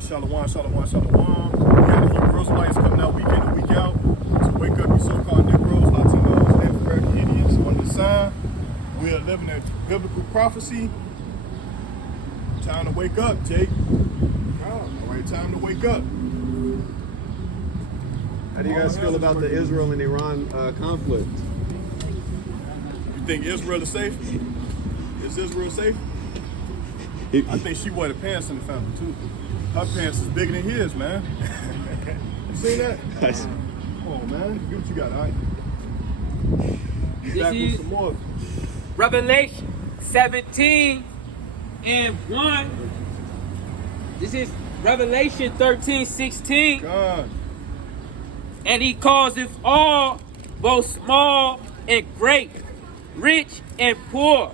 right, shalom, shalom, shalom. We got the Hebrew Israelites coming out week in and week out. So wake up, you so-called Negroes, Latinos, Native American Indians on the sign. We are living in biblical prophecy. Time to wake up, Jake. All right, time to wake up. How do you guys feel about the Israel and Iran conflict? You think Israel is safe? Is Israel safe? I think she wore the pants in the family too. Her pants is bigger than his, man. You seen that? Come on, man. Get what you got, all right? Back with some more. Revelation 17 and 1. This is Revelation 13:16. God. And he causeth all, both small and great, rich and poor,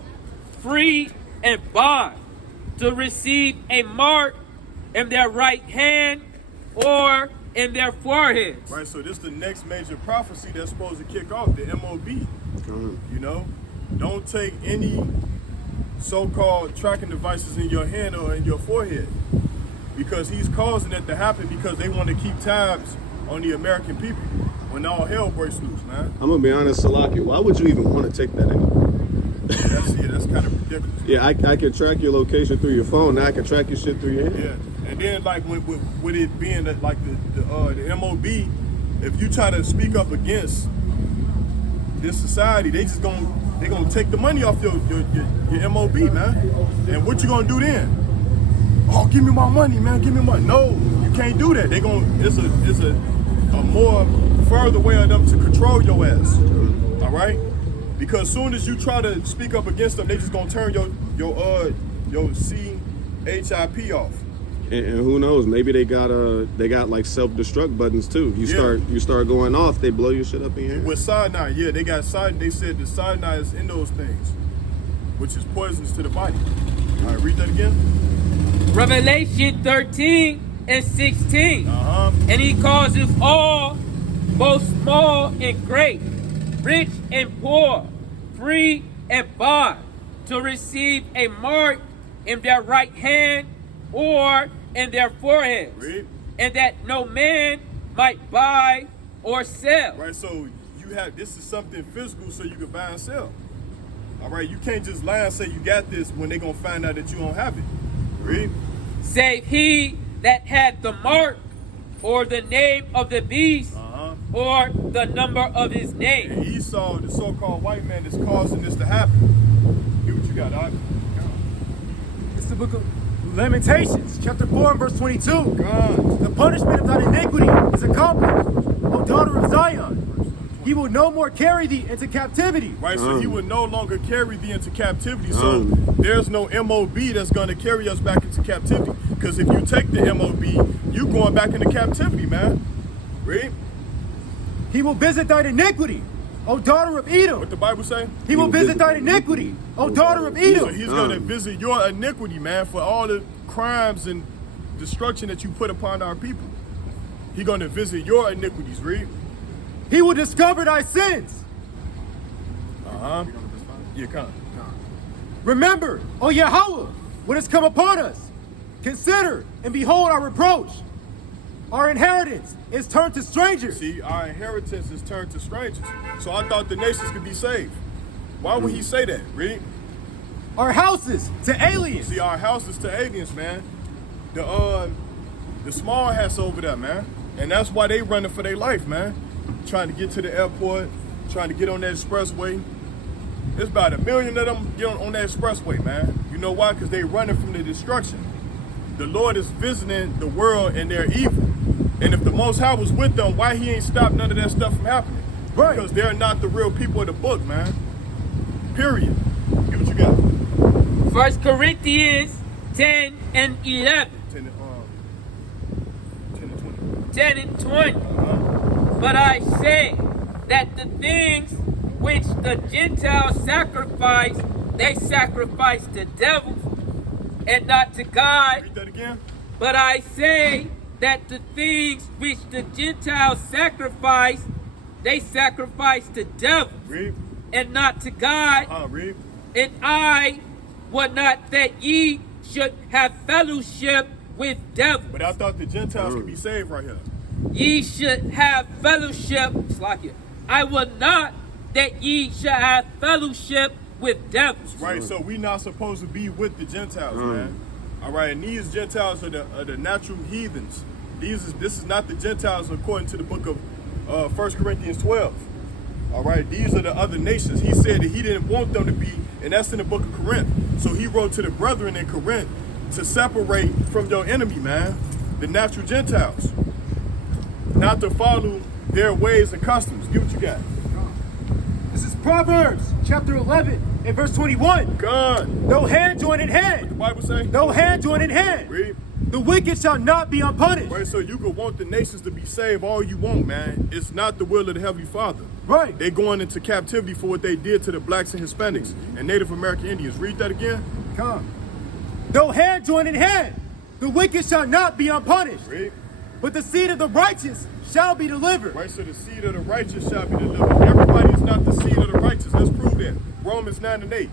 free and bond, to receive a mark in their right hand or in their foreheads. Right, so this is the next major prophecy that's supposed to kick off, the MOB. You know, don't take any so-called tracking devices in your hand or in your forehead, because he's causing it to happen because they want to keep tabs on the American people when all hell breaks loose, man. I'm gonna be honest, Salaki, why would you even want to take that anymore? That's kind of ridiculous. Yeah, I can track your location through your phone. Now I can track your shit through your head. Yeah, and then like with it being that, like the MOB, if you try to speak up against this society, they gonna take the money off your MOB, man. And what you gonna do then? Oh, give me my money, man. Give me money. No, you can't do that. It's a more further way of them to control your ass. All right. Because as soon as you try to speak up against them, they just gonna turn your CHIP off. And who knows? Maybe they got like self-destruct buttons too. You start going off, they blow your shit up in your head. With cyanide, yeah, they got cyanide. They said the cyanide is in those things, which is poisonous to the body. All right, read that again. Revelation 13 and 16. And he causeth all, both small and great, rich and poor, free and bond, to receive a mark in their right hand or in their foreheads. Read. And that no man might buy or sell. Right, so this is something physical, so you can buy and sell. All right, you can't just lie and say you got this when they gonna find out that you don't have it. Read. Save he that had the mark or the name of the beast or the number of his name. And Esau, the so-called white man, is causing this to happen. Hear what you got, Doc. It's the book of Lamentations, chapter 4 and verse 22. God. The punishment of thine iniquity is accomplished, O daughter of Zion. He will no more carry thee into captivity. Right, so he will no longer carry thee into captivity. So there's no MOB that's going to carry us back into captivity. Because if you take the MOB, you going back into captivity, man. Read. He will visit thine iniquity, O daughter of Edom. What the Bible say? He will visit thine iniquity, O daughter of Edom. So he's going to visit your iniquity, man, for all the crimes and destruction that you put upon our people. He's going to visit your iniquities, read. He will discover thy sins. Yeah, come. Remember, O Yahweh, what has come upon us. Consider and behold our reproach. Our inheritance is turned to strangers. See, our inheritance is turned to strangers. So I thought the nations could be saved. Why would he say that? Read. Our houses to aliens. See, our houses to aliens, man. The small hats over there, man. And that's why they running for their life, man. Trying to get to the airport, trying to get on that expressway. There's about 1 million of them get on that expressway, man. You know why? Because they running from the destruction. The Lord is visiting the world and their evil. And if the Most High was with them, why he ain't stopped none of that stuff from happening? Right. Because they're not the real people of the book, man. Period. Get what you got. 1 Corinthians 10 and 11. 10 and 20. 10 and 20. But I say that the things which the Gentiles sacrifice, they sacrifice to devils and not to God. Read that again. But I say that the things which the Gentiles sacrifice, they sacrifice to devils Read. and not to God. Read. And I would not that ye should have fellowship with devils. But I thought the Gentiles could be saved right here. Ye should have fellowship. Slack it. I will not that ye should have fellowship with devils. Right, so we not supposed to be with the Gentiles, man. All right, and these Gentiles are the natural heathens. This is not the Gentiles according to the book of 1 Corinthians 12. All right, these are the other nations. He said that he didn't want them to be, and that's in the book of Corinth. So he wrote to the brethren in Corinth to separate from your enemy, man, the natural Gentiles. Not to follow their ways and customs. Get what you got. This is Proverbs chapter 11 and verse 21. Gun. No hand joined in The hand. Bible say? No hand joined in hand. Read. The wicked shall not be unpunished. Right, so you could want the nations to be saved all you want, man. It's not the will of the Heavenly Father. Right. They going into captivity for what they did to the blacks and Hispanics and Native American Indians. Read that again. Come. No hand joined in hand. The wicked shall not be unpunished. Read. But the seed of the righteous shall be delivered. Right, so the seed of the righteous shall be delivered. Everybody is not the seed of the righteous. Let's prove that. Romans 9 and 8.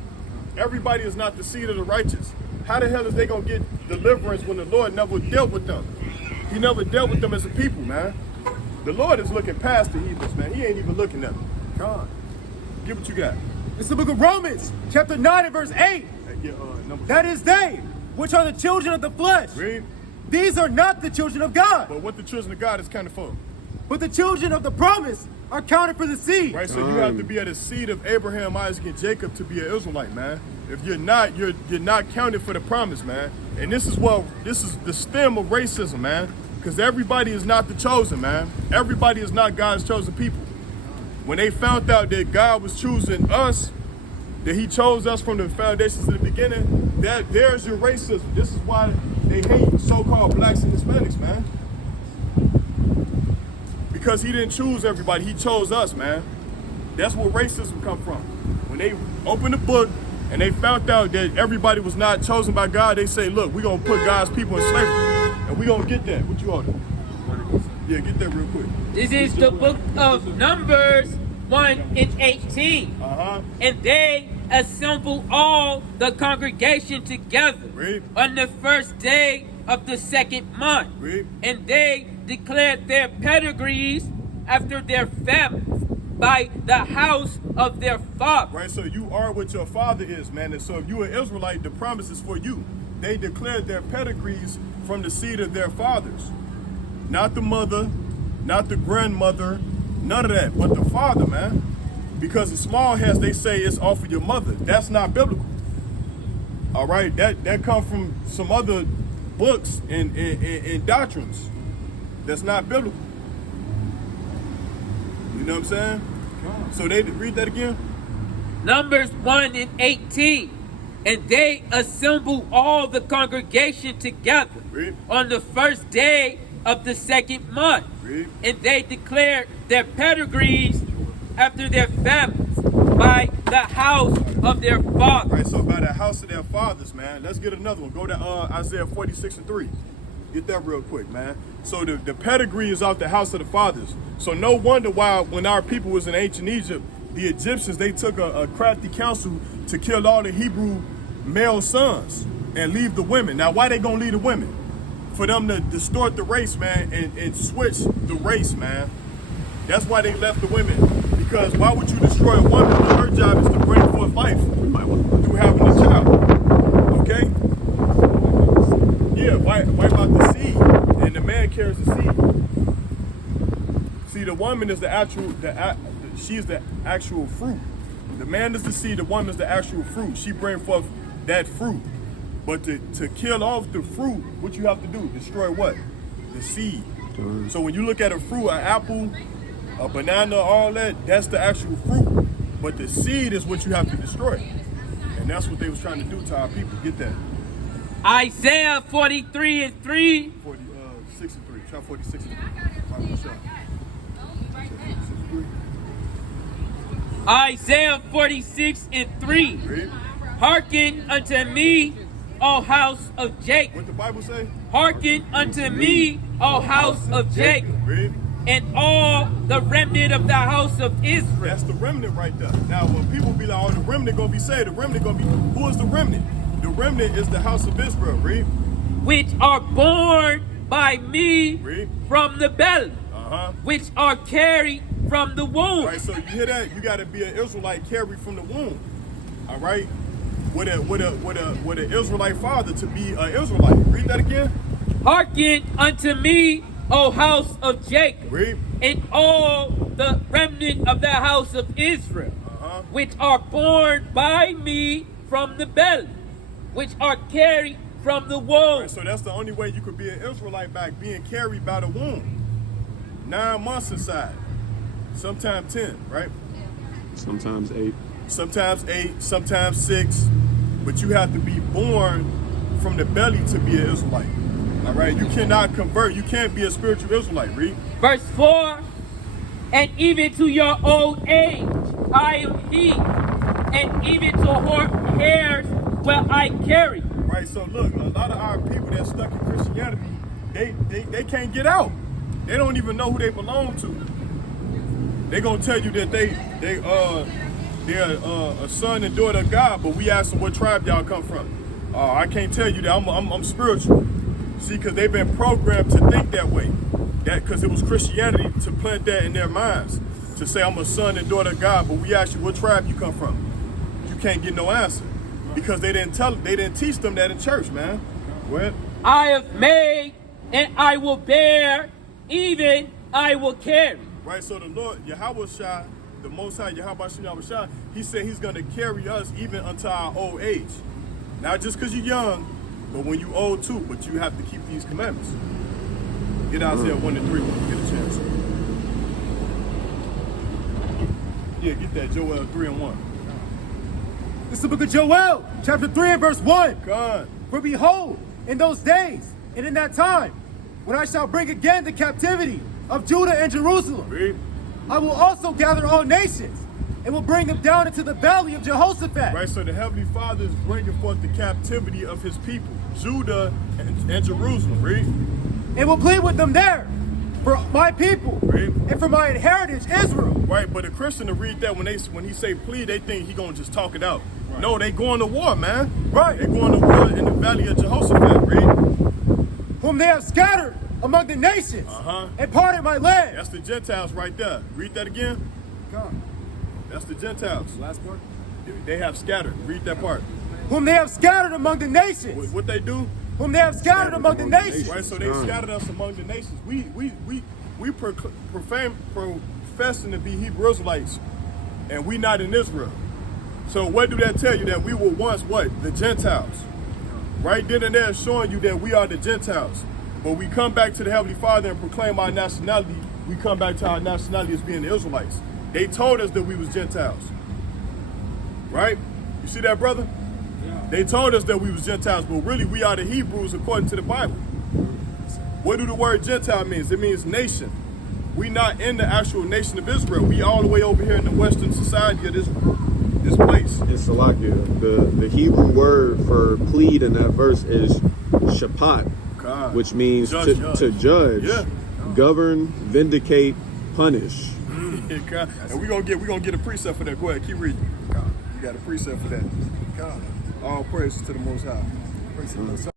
Everybody is not the seed of the righteous. How the hell is they going to get deliverance when the Lord never dealt with them? He never dealt with them as a people, man. The Lord is looking past the heathens, man. He ain't even looking at them. Come. Get what you got. It's the book of Romans chapter 9 and verse 8. Hey, get, number That is they, which are the children of the flesh. Read. These are not the children of God, But what the children of God is kind of for. but the children of the promise are counted for the seed. Right, so you have to be at the seed of Abraham, Isaac, and Jacob to be an Israelite, man. If you're not, you're not counted for the promise, man. And this is the stem of racism, man. Because everybody is not the chosen, man. Everybody is not God's chosen people. When they found out that God was choosing us, that he chose us from the foundations of the beginning, there's your racism. This is why they hate so-called blacks and Hispanics, man. Because he didn't choose everybody, he chose us, man. That's where racism come from. When they opened the book and they found out that everybody was not chosen by God, they say, look, we're going to put God's people in slavery. And we're going to get that. What you order? Yeah, get that real quick. This is the book of Numbers 1 and 18. Uh-huh. And they assembled all the congregation together Read. on the first day of the second month. Read. And they declared their pedigrees after their families by the house of their father. Right, so you are what your father is, man. And so if you are Israelite, the promise is for you. They declared their pedigrees from the seed of their fathers. Not the mother, not the grandmother, none of that, but the father, man. Because the small hairs, they say it's off of your mother. That's not biblical. All right, that comes from some other books and doctrines. That's not biblical. You know what I'm saying? So they read that again. Numbers 1 and 18. And they assembled all the congregation together Read. on the first day of the second month. Read. And they declared their pedigrees after their families by the house of their fathers. Right, so by the house of their fathers, man. Let's get another one. Go to Isaiah 46 and 3. Get that real quick, man. So the pedigree is off the house of the fathers. So no wonder why when our people was in ancient Egypt, the Egyptians, they took a crafty counsel to kill all the Hebrew male sons and leave the women. Now, why they gonna leave the women? For them to distort the race, man, and switch the race, man. That's why they left the women. Because why would you destroy a woman when her job is to bring forth life through having a child? Okay? Yeah, wipe out the seed, and the man carries the seed. See, the woman is she's the actual fruit. The man is the seed, the woman is the actual fruit. She brings forth that fruit. But to kill off the fruit, what you have to do? Destroy what? The seed. So when you look at a fruit, an apple, a banana, all that, that's the actual fruit. But the seed is what you have to destroy. And that's what they was trying to do to our people. Get that. Isaiah 43 and 3. 46 and 3. Try 46 and 3. Right, what's up? Isaiah 46 and 3. Read. Hearken unto me, O house of Jacob. What the Bible say? Hearken unto me, O house of Jacob, Read. and all the remnant of the house of Israel. That's the remnant right there. Now, when people be like, oh, the remnant gonna be saved, the remnant gonna be, who is the remnant? The remnant is the house of Israel, read. which are born by me Read. from the belly, which are carried from the womb. Right, so you hear that? You got to be an Israelite carried from the womb. All right, with an Israelite father to be an Israelite. Read that again. Hearken unto me, O house of Jacob, Read. and all the remnant of the house of Israel, which are born by me from the belly, which are carried from the womb. Right, so that's the only way you could be an Israelite back, being carried by the womb. 9 months inside, sometimes 10, right? Sometimes 8. Sometimes 8, sometimes 6, but you have to be born from the belly to be an Israelite. All right, you cannot convert. You can't be a spiritual Israelite. Read. Verse 4, and even to your old age I am he, and even to hairs will I carry. Right, so look, a lot of our people that stuck in Christianity, they can't get out. They don't even know who they belong to. They gonna tell you that they're a son and daughter of God, but we ask them what tribe y'all come from. I can't tell you that. I'm spiritual. See, because they've been programmed to think that way. That because it was Christianity to plant that in their minds, to say I'm a son and daughter of God, but we ask you what tribe you come from. You can't get no answer because they didn't teach them that in church, man. Go ahead. I have made and I will bear, even I will carry. Right, so the Lord, Yahweh Shai, the Most High, Yahweh Shai, he said he's going to carry us even unto our old age. Not just because you're young, but when you old too, but you have to keep these commandments. Get Isaiah 1 and 3 when you get a chance. Yeah, get that, Joel 3 and 1. This is the book of Joel, chapter 3 and verse 1. God. For behold, in those days and in that time, when I shall bring again the captivity of Judah and Jerusalem, Read. I will also gather all nations and will bring them down into the valley of Jehoshaphat. Right, so the Heavenly Father is bringing forth the captivity of his people, Judah and Jerusalem. Read. And will plead with them there for my people Read. and for my inheritance, Israel. Right, but a Christian to read that, when he say plead, they think he gonna just talk it out. Right. No, they going to war, man. Right. They going to war in the valley of Jehoshaphat. Read. Whom they have scattered among the nations and parted my land. That's the Gentiles right there. Read that again. God. That's the Gentiles. Last part. They have scattered. Read that part. Whom they have scattered among the nations. What they do? Whom they have scattered among the nations. Right, so they scattered us among the nations. We professing to be Hebrew Israelites, and we not in Israel. So what do that tell you? That we were once what? The Gentiles. Right then and there showing you that we are the Gentiles. But we come back to the Heavenly Father and proclaim our nationality. We come back to our nationality as being the Israelites. They told us that we was Gentiles. Right? You see that, brother? Yeah. They told us that we was Gentiles, but really we are the Hebrews according to the Bible. What do the word Gentile means? It means nation. We not in the actual nation of Israel. We all the way over here in the Western society of this place. It's Salakia. The Hebrew word for plead in that verse is shapat, God. which means to judge, yeah. govern, vindicate, punish. And we're gonna get a precept for that. Go ahead, keep reading. You got a precept for that. All praise to the Most High. Praise to the Most High.